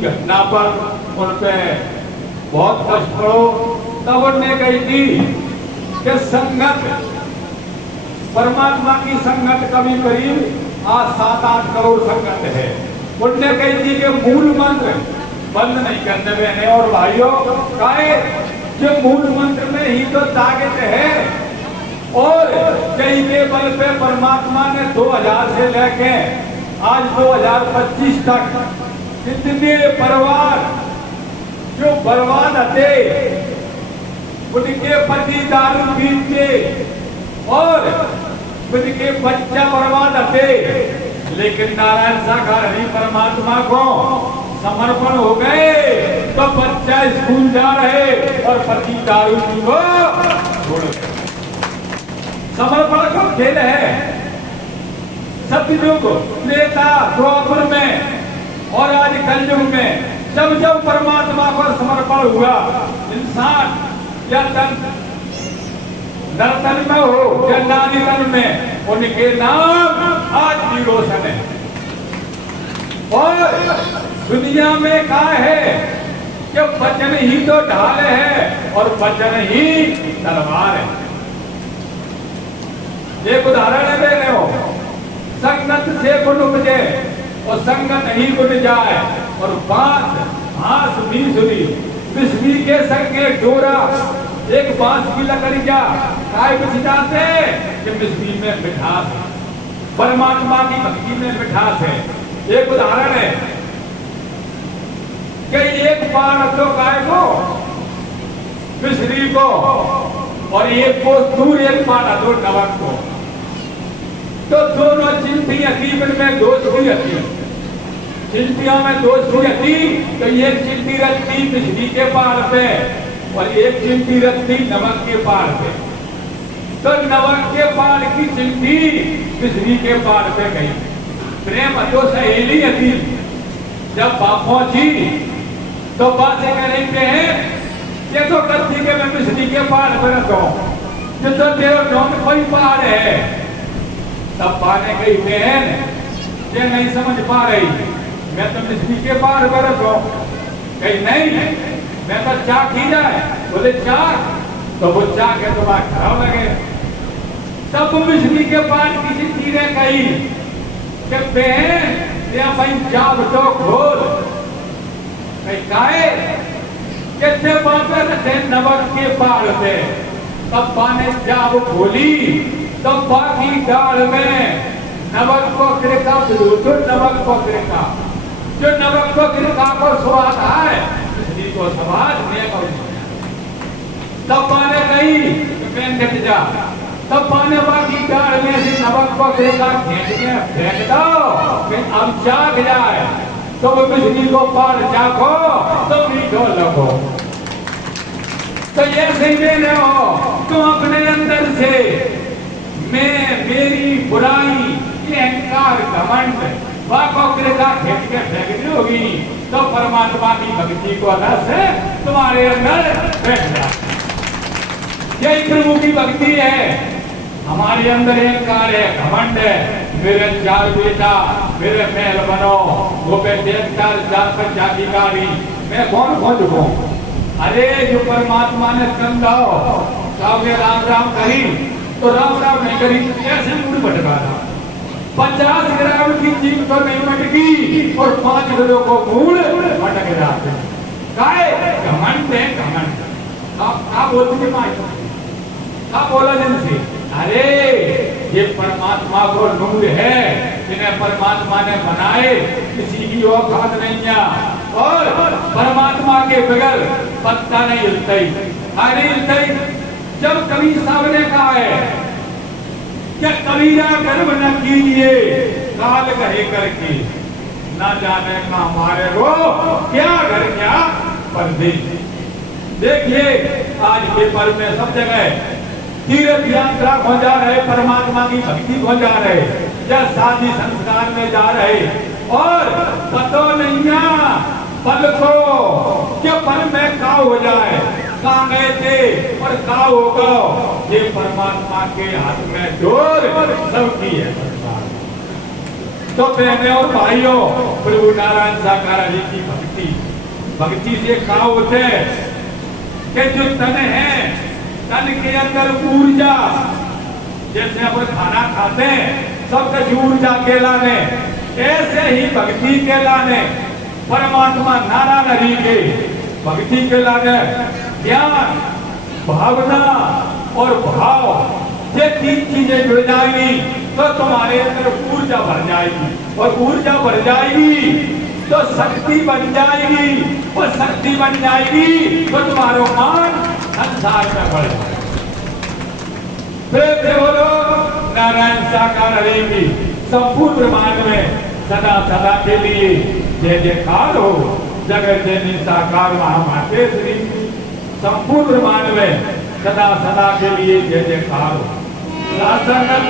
घटना पर उन पे बहुत कष्ट पड़ो। तब उनने कही थी कि संगत, परमात्मा की संगत कभी करीब आज 7-8 करोड़ संगत है। उनने कही थी कि मूल मंत्र बंद नहीं करने बहने और भाइयों, काहे जो मूल मंत्र में ही तो ताकत है। और कई के बल पे परमात्मा ने 2000 से लेके आज 2025 तक कितने परिवार जो बर्बाद थे, उनके पति दारू पीत के और उनके बच्चा बर्बाद थे, लेकिन नारायण सागर परमात्मा को समर्पण हो गए तो बच्चा स्कूल जा रहे और पति दारू पी को छोड़ गए। समर्पण का खेल है। सतयुग, त्रेता, द्वापर में और आज कलयुग में जब जब परमात्मा पर समर्पण हुआ, इंसान या तन नरतन में हो या नारी तन में, उनके नाम आज भी रोशन है। और दुनिया में कहा है कि वचन ही तो ढाल है और वचन ही तलवार है। एक उदाहरण है, देख रहे हो, संगत से गुण उपजे और संगत ही गुण जाए। और बांस घास बीसुरी बिस्वी के संगे डोरा, एक बांस की लकड़ी जा काय बिछ जाते कि बिस्वी में मिठास है, परमात्मा की भक्ति में मिठास है। एक उदाहरण है कि एक बाण तो गाय को, बिस्वी को, और एक को दूर एक बाण दो नमक को, तो दोनों चिंटियां थी, में दोस्ती थी। चिंटियों में दोस्ती थी तो एक चिंटी रखती बिजली के पार पे और एक चिंटी रखती नमक के पार पे। तो नमक के पार की चिंटी बिजली के पार पे गई। प्रेम तो सहेली थी। जब बाप पहुंची तो बातें करेंगे हैं, ये तो करती के मैं बिजली के पार पे रहता हूं, जो तो तेरे गांव में कोई पार है। तब पाने गई बहन, ये नहीं समझ पा रही, मैं तो बिजली के पार पर रहता हूं। कहीं नहीं, मैं तो चाक ही जाए। बोले चाक, तो वो चाक है तुम्हारा खराब लगे। तब बिजली के पार किसी चीजें कही कि बहन या भाई जाब तो खोल। काहे कितने बापे थे नमक के पार पे। तब पाने जाब खोली तो बाकी दाल में नमक को गिरका, तो नमक को गिरका, जो नमक को गिरका को स्वाद है, बिजली को स्वाद में करूँ। तब पाने गई तो पेन घट जा। तब पाने बाकी दाल में से नमक को गिरका फेंक दो, फिर अब जाग जाए तो वो बिजली को पार जागो तो मीठो लगो। तो ये सही दे रहे हो तुम अपने अंदर से मैं, मेरी, बुराई, ये अहंकार, घमंड वाको गिरका फेंक के फेंकनी होगी तो परमात्मा की भक्ति को रस तुम्हारे अंदर बैठ जाए। यही प्रभु की भक्ति है। हमारे अंदर अहंकार है, घमंड है, मेरे 4 बेटा, मेरे महल बनो, वो पे 4 जात जातिकारी, मैं कौन झुकूं। अरे जो परमात्मा ने कंधाओ सामने राम राम कही तो राम राम नहीं करी, कैसे मूड भटका था। 50 ग्राम की चीज तो नहीं मटकी और 5 किलो को मूड भटक जाते। काय घमंड है, घमंड। आप बोलते थे माई, आप बोला जिनसे, अरे ये परमात्मा को नूर है, जिन्हें परमात्मा ने बनाए, किसी की औकात नहीं है। और परमात्मा के बगैर पत्ता नहीं हिलता, नहीं हिलता। जब कबीर साहब ने कहा है कि कबीरा गर्व न कीजिए काल कहे करके, न जाने का हमारे को क्या घर क्या परदेश। देखिए आज पेपर में सब जगह तीर्थ यात्रा हो जा रहे, परमात्मा की भक्ति हो जा रहे, या शादी संस्कार में जा रहे, और पतो नहीं पल को कि पल में का हो जाए, कहाँ गए थे और का होगा। ये परमात्मा के हाथ में डोर सबकी है। तो बहनों और भाइयों, प्रभु नारायण साकार हरि की भक्ति, भक्ति से क्या होते है कि जो तन है, तन के अंदर ऊर्जा, जैसे अपन खाना खाते हैं सबका ऊर्जा के लाने, ऐसे ही भक्ति के लाने, परमात्मा नारायण हरि के भक्ति के लाने ज्ञान, भावना और भाव, ये तीन चीजें जुड़ जाएंगी तो तुम्हारे अंदर ऊर्जा भर जाएगी, और ऊर्जा भर जाएगी तो शक्ति बन जाएगी, और शक्ति बन जाएगी तो तुम्हारा मान संसार में बढ़ जाएगा। प्रेम से बोलो नारायण साकार हरि की संपूर्ण ब्रह्मांड में सदा सदा के लिए जय जयकार हो। जगत जननी साकार महामाते श्री संपूर्ण ब्रह्मांड में सदा सदा के लिए जय जयकार हो। शासन